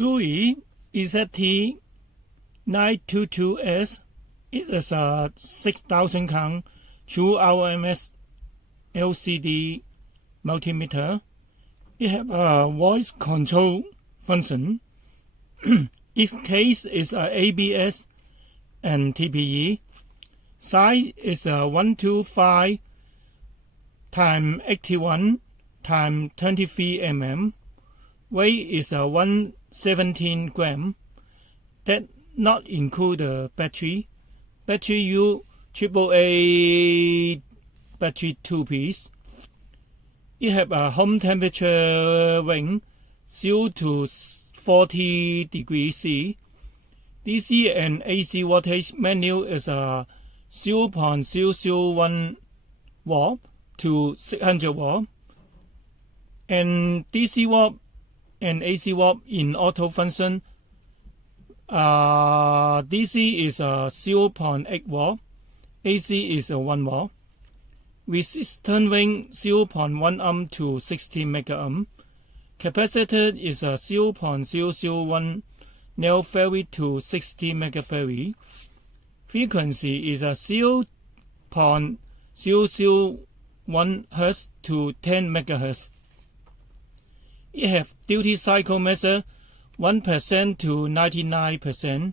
Zoyi Zt922S is a 6,000 count true RMS LCD multimeter. It has a voice control function. Its case is a ABS and TPE. Size is a 125 times 81 times 23 mm. Weight is a 117 gram. That not include the battery. Battery U AAA battery 2-piece. It have a home temperature range 0 to 40 degrees C. DC and AC voltage manual is a 0.001 watt to 600 watt. And DC watt and AC watt in auto function. DC is a 0.8 watt. AC is a 1 watt. Resistor range 0.1 ohm to 60 mega ohm. Capacitor is a 0.001 nanofarad to 60 megafarad. Frequency is a 0.001 Hz to 10 megahertz. It have duty cycle measure 1% to 99%,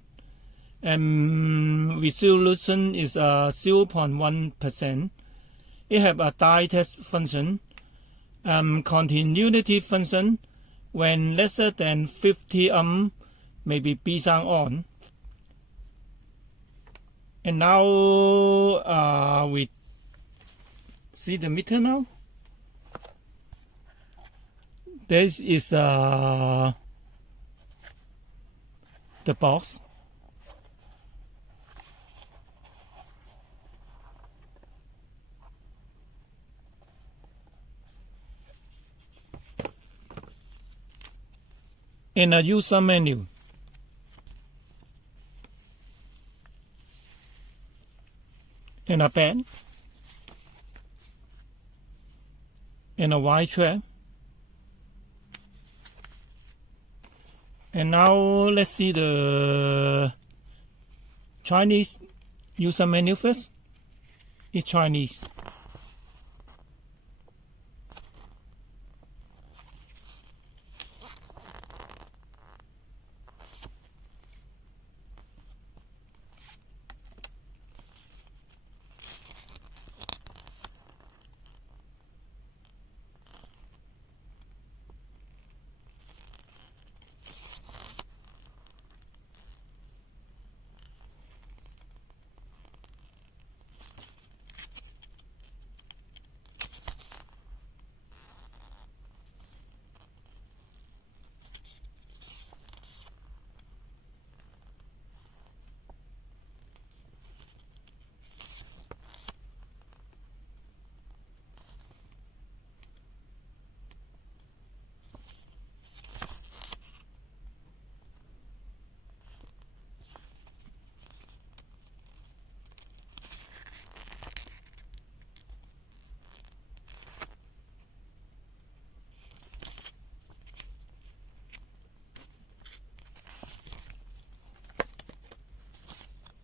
and resolution is 0.1%. It have a die test function, continuity function. When lesser than 50 ohm, maybe B sound on. And now we see the meter now. This is the box. And a user menu. And a pen. And a white track. And now let's see the Chinese user menu first. It's Chinese.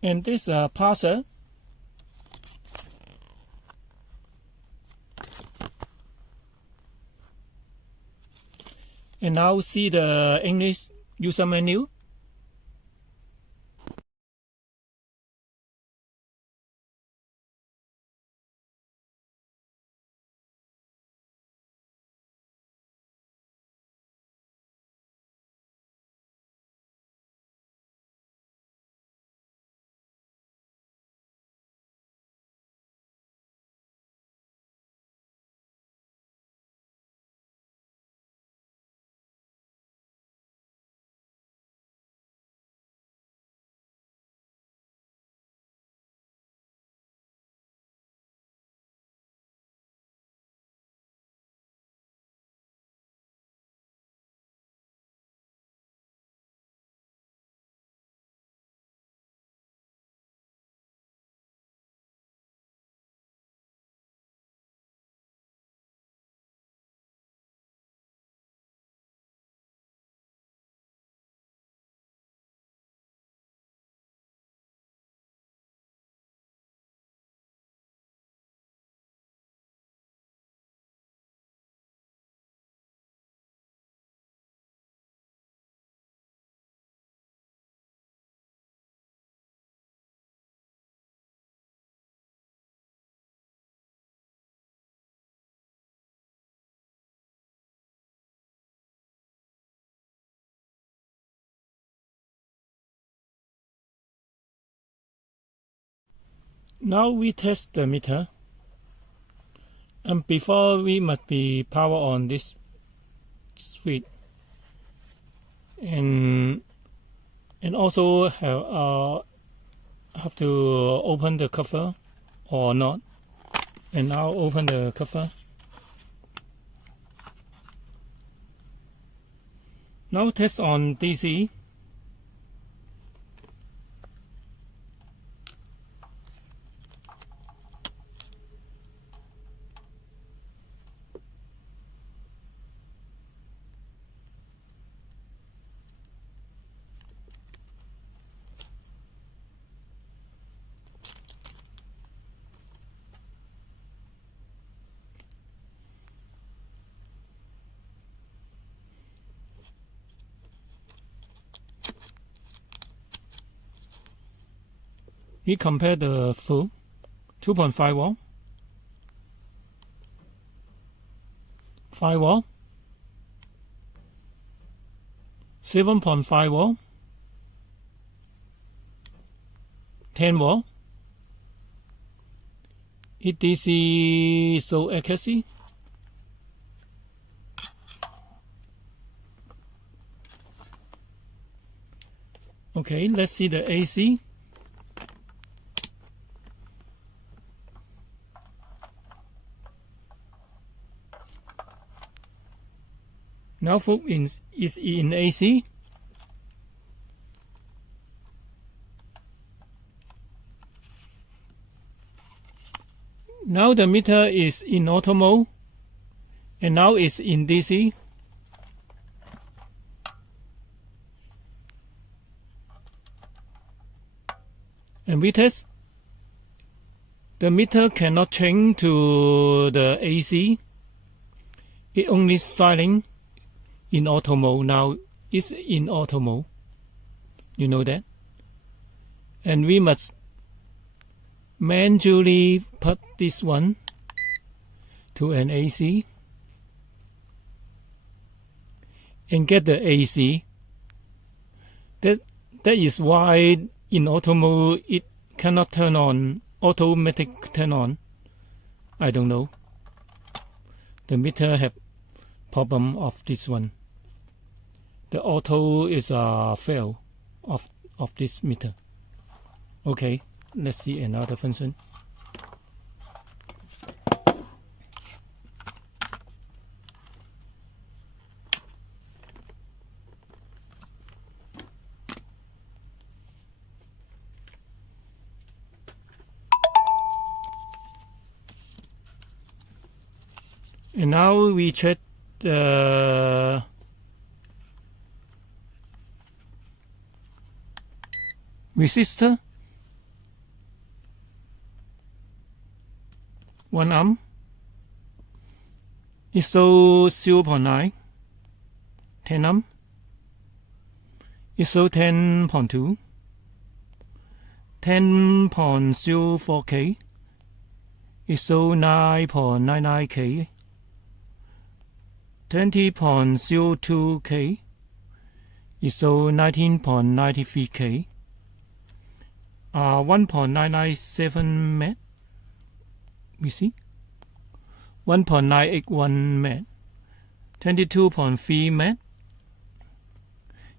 And this parser. And now see the English user menu. Now we test the meter, and before we must be power on this switch, and also have to open the cover or not. And now open the cover. Now test on DC. We compare the full 2.5 volt, 5 volt, 7.5 volt, 10 volt. It DC so accuracy. Okay, let's see the AC. Now focus is in AC. Now the meter is in auto mode, and now it's in DC. And we test. The meter cannot change to the AC. It only silent in auto mode. Now it's in auto mode. You know that? And we must manually put this one to an AC and get the AC. That is why in auto mode it cannot turn on, automatic turn on. I don't know. The meter have problem of this one. The auto is a fail of this meter. Okay, let's see another function. And now we check the resistor, 1 ohm, is so 0.9, 10 ohm, is so 10.2, 10.04K, is so 9.99K, 20.02K, is so 19.93K, 1.997 met. We see 1.981 met, 22.3 met,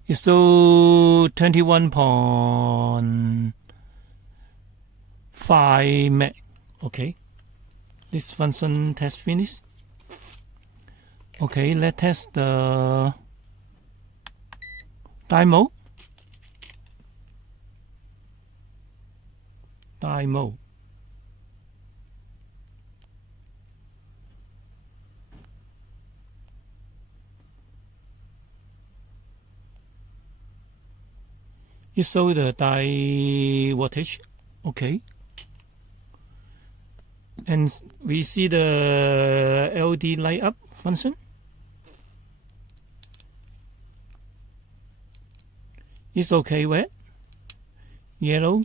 is so 21.5 met. Okay, this function test finished. Okay, let's test the DIODE. DIODE. You saw the die voltage, okay. And we see the LED light up function. It's okay, red, yellow,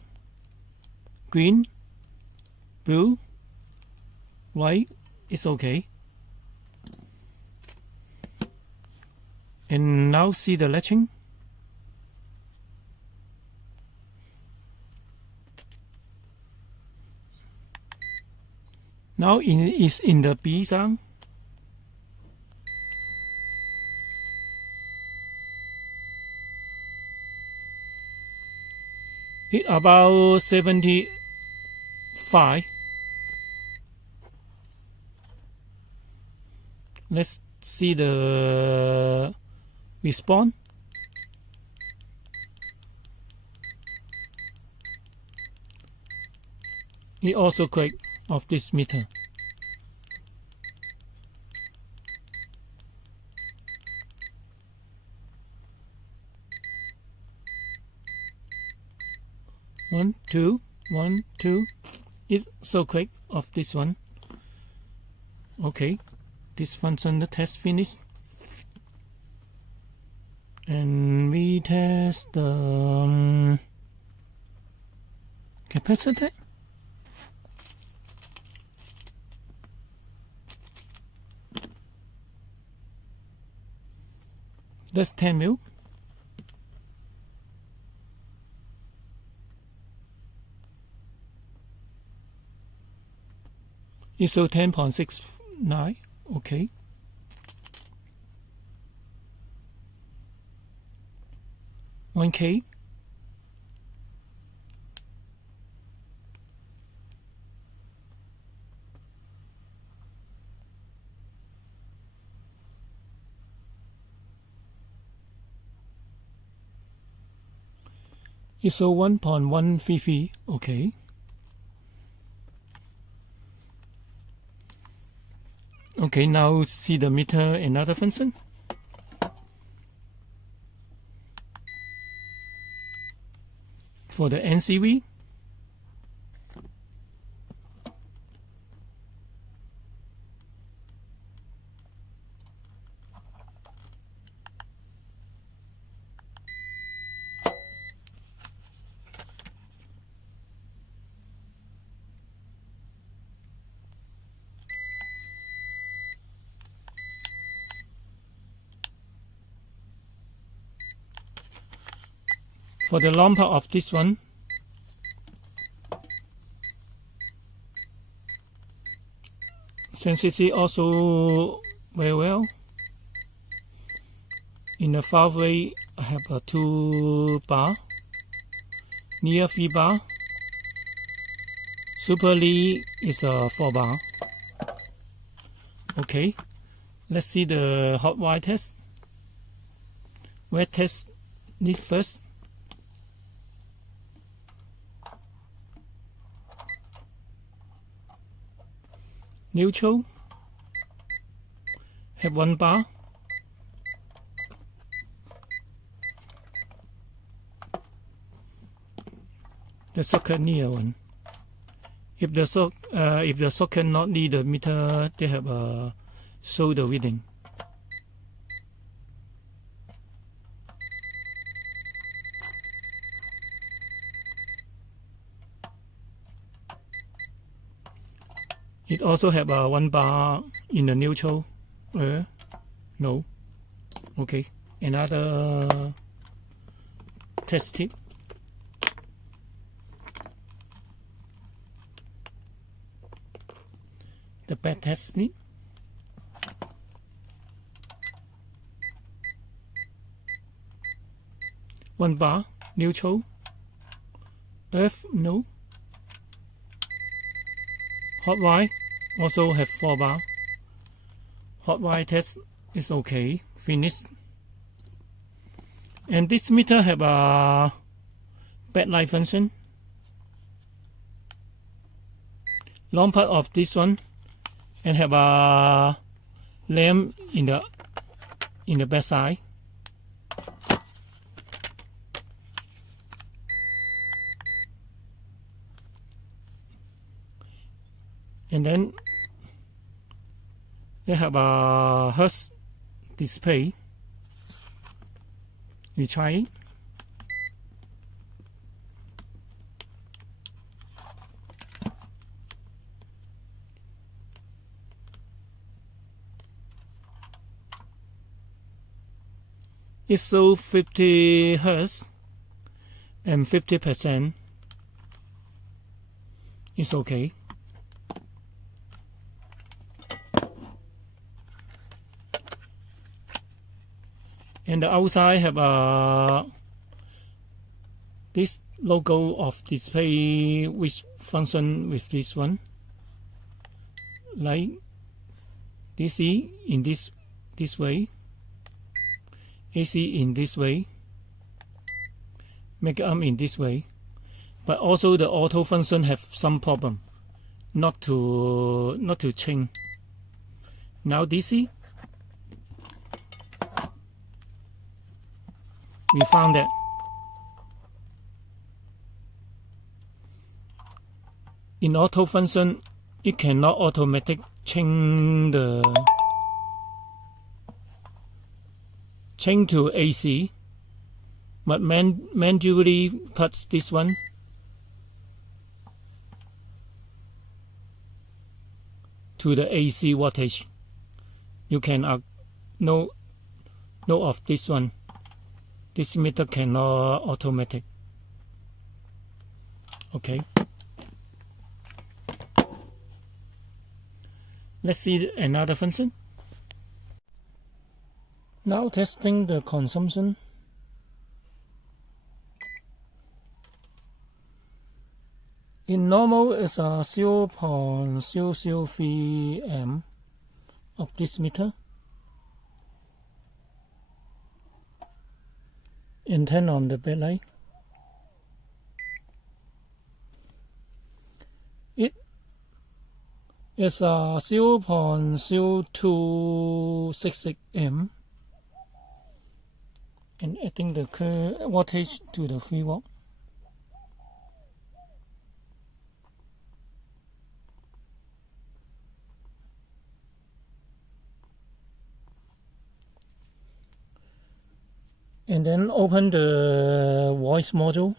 green, blue, white, it's okay. And now see the latching. Now is in the B sound. It about 75. Let's see the response. It also quick of this meter. One, two, 1, 2. It's so quick of this one. Okay, this function the test finished. And we test the capacitor. That's 10 mil. ISO 10.69. Okay. $1K. ISO 1.133. Okay. Okay, now see the meter another function. For the NCV, for the long part of this one, sensitivity also very well. In the far away, I have a 2 bar, near 3 bar, super lead is a 4 bar. Okay, let's see the hot wire test. Wet test need first. Neutral, have 1 bar. The socket near one. If the socket not need the meter, they have a show the reading. It also have a 1 bar in the neutral. No. Okay. Another test tip. The back test need. One bar neutral. F no. Hot wire also have 4 bar. Hot wire test is okay. Finished. And this meter have a backlight function. Long part of this one, and have a lamp in the back side. And then they have a hertz display. We try it. It's so 50 hertz and 50%. It's okay. And the outside have this logo of display which function with this one, like DC in this way, AC in this way, megaohm in this way. But also the auto function have some problem, not to change. Now DC, we found that in auto function it cannot automatic change to AC, but manually puts this one to the AC voltage. You can know of this one. This meter cannot automatic. Okay. Let's see another function. Now testing the consumption. In normal, it's a 0.003 amp of this meter. And turn on the backlight. It is a 0.0266 amp. And adding the voltage to the 3 volt. And then open the voice module.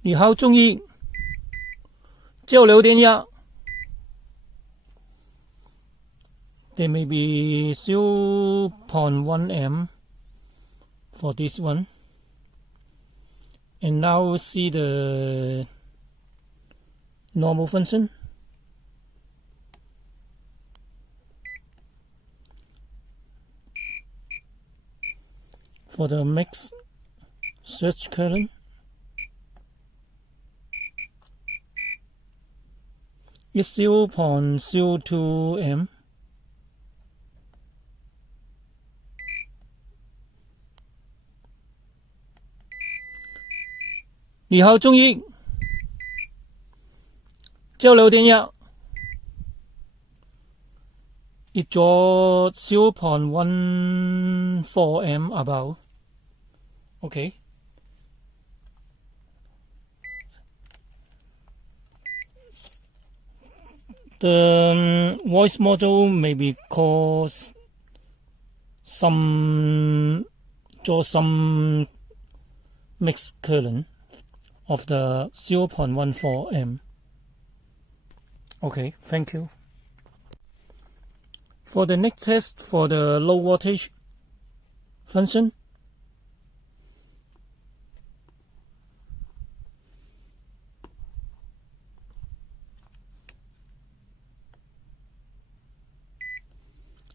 你好中意交流电压 There may be 0.1 amp for this one. And now see the normal function. For the max surge current, it's 0.02 amp.你好中意交流电压 It draws 0.14 amp about. Okay. The voice module may be cause draw some mixed current of the 0.14 amp. Okay, thank you. For the next test for the low voltage function,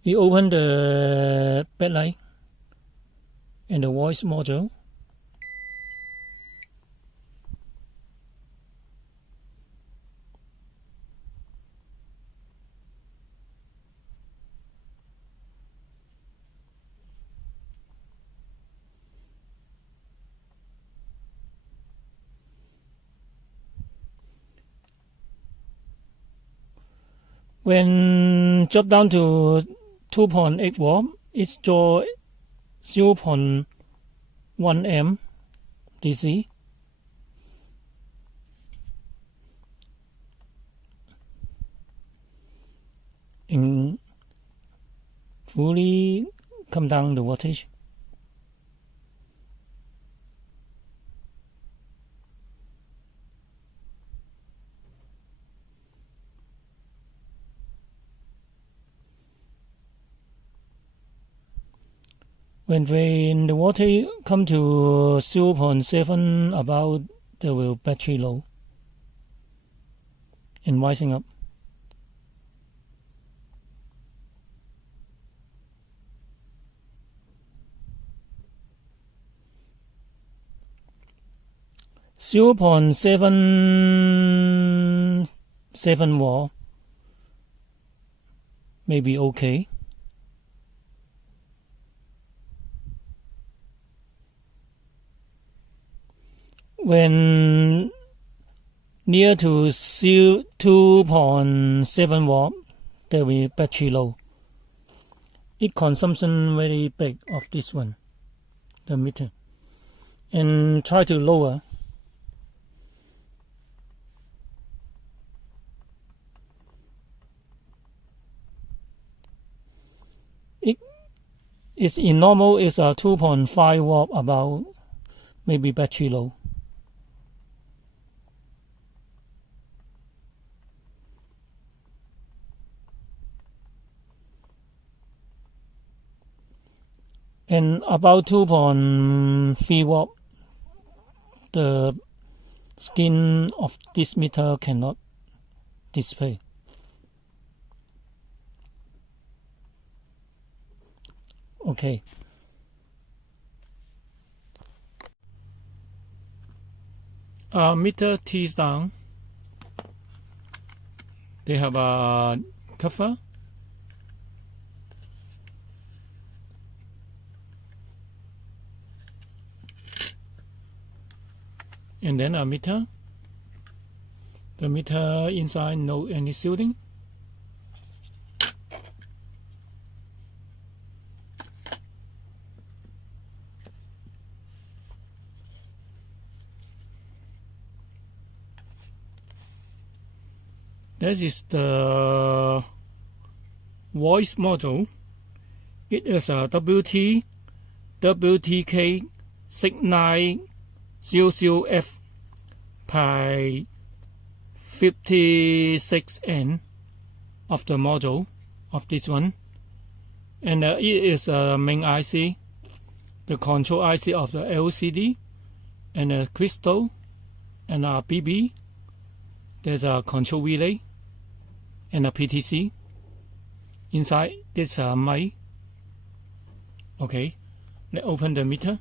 we open the backlight and the voice module. When drop down to 2.8 volt, it draws 0.1 amp DC. And fully come down the voltage. When the voltage come to 0.7, about, there will battery low. and rising up. .77 may be okay. When near to 2.7 watt, there will be battery low. It consumption very big of this one, the meter, and try to lower. It is in normal is a 2.5 watt about, maybe battery low. And about 2.3 watt, the skin of this meter cannot display. Okay. Meter tees down. They have a cover. And then a meter. The meter inside no any shielding. This is the voice module. It is a WTK 6900F by 56N of the module of this one, and it is a main IC, the control IC of the LCD, and a crystal, and a BB. There's a control relay and a PTC. Inside this mic. Okay, let's open the meter.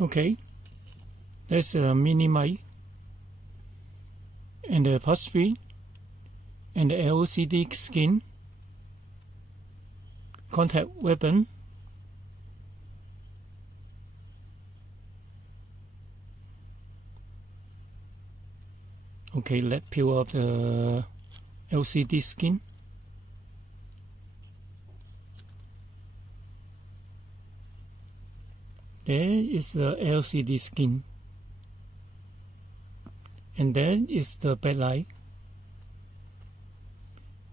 Okay, there's a mini mic and the push screen and the LCD skin, contact weapon, okay, let's peel up the LCD skin. There is the LCD skin, and there is the backlight.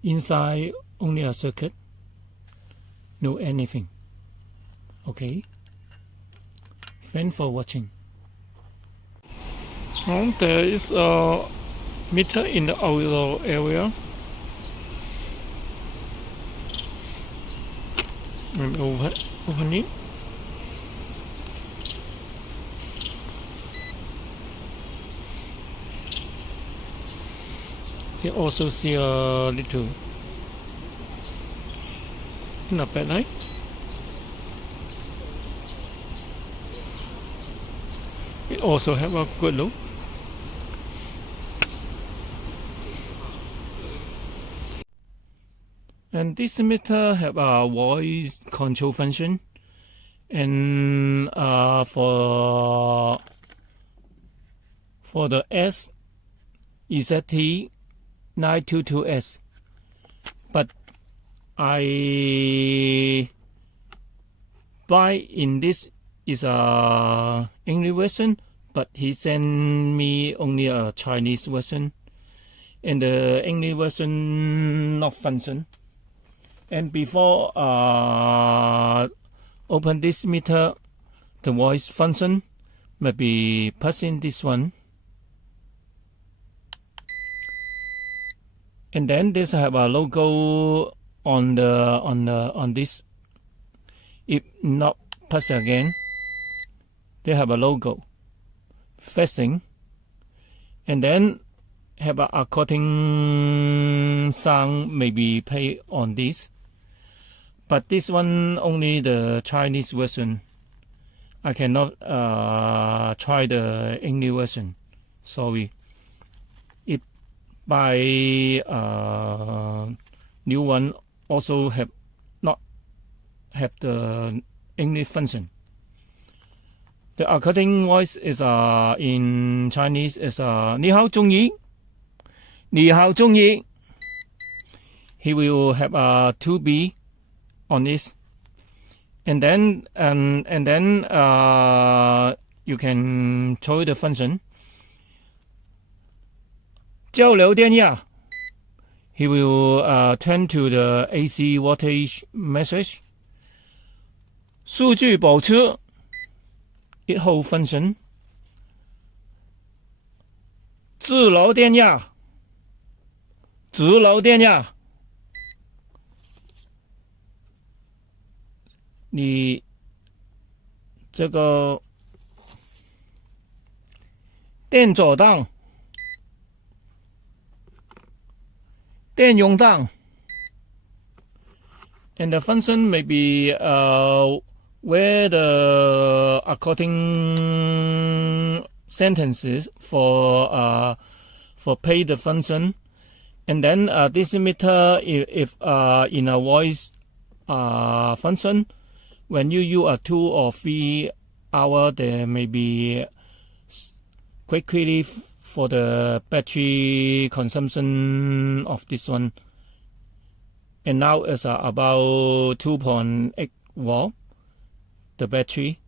Inside only a circuit, no anything. Okay, thanks for watching. Well, there is a meter in the outdoor area. Let me open it. You also see a little Not bad, right? It also have a good look. And this meter have a voice control function, and for the Zt922S, but I buy in this is a English version, but he sent me only a Chinese version, and the English version not function. And before open this meter, the voice function, maybe pressing this one, and then this have a logo on this. If not press again, they have a logo facing, and then have a according sound maybe play on this. But this one only the Chinese version. I cannot try the English version. Sorry. It by new one also have not have the English function. The according voice is in Chinese is 你好中意，你好中意. He will have a 2B on this, and then you can choose the function. 交流电压. He will turn to the AC voltage message. 数据保持. It whole function. 自楼电压. 自楼电压. 你这个电阻档、电容档 and the function may be where the according sentences for pay the function, and then this meter if in a voice function. When you use a 2 or 3 hour, there may be quickly for the battery consumption of this one. And now it's about 2.8 volt, the battery.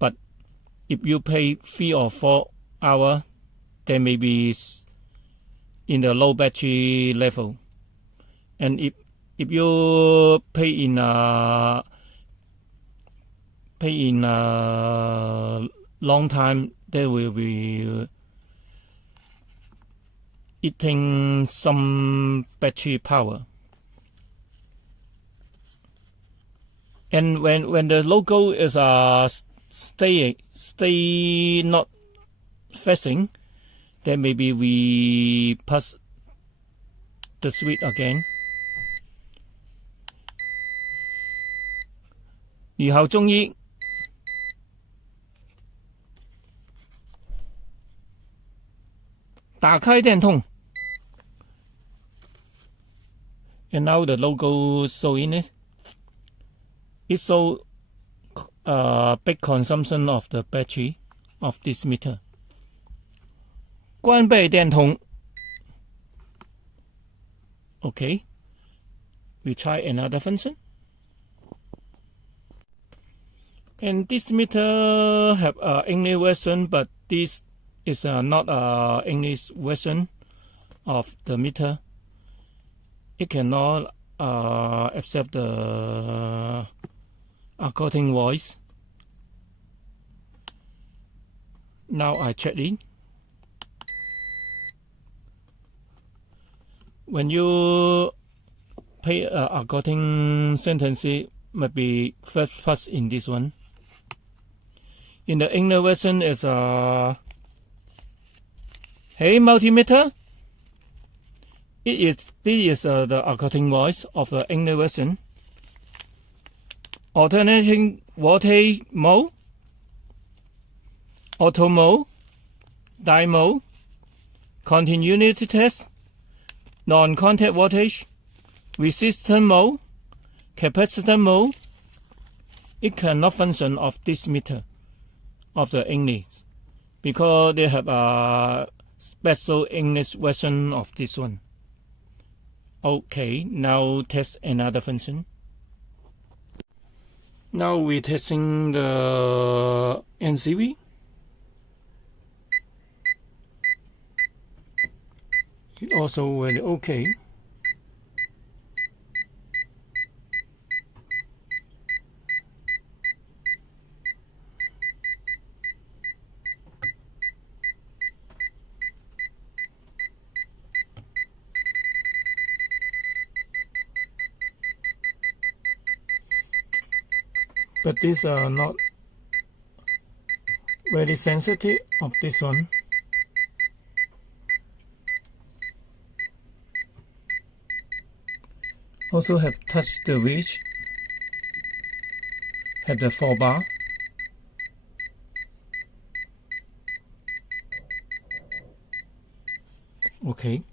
But if you pay 3 or 4 hour, there may be in the low battery level. And if you pay in a long time, they will be eating some battery power. And when the logo is stay not facing, then maybe we press the switch again. 你好中意.打开电筒. And now the logo showing it. It shows big consumption of the battery of this meter. 关闭电筒. Okay. We try another function. And this meter have English version, but this is not English version of the meter. It cannot accept the according voice. Now I check it. When you pay according sentence, it might be first in this one. In the English version is Hey Multimeter. This is the according voice of the English version. alternating voltage mode, auto mode, die mode, continuity test, non-contact voltage, resistor mode, capacitor mode. It cannot function of this meter of the English because they have a special English version of this one. Okay, now test another function. Now we're testing the NCV. It also very okay. But these are not very sensitive of this one. Also have touched the reach, have the 4 bar. Okay.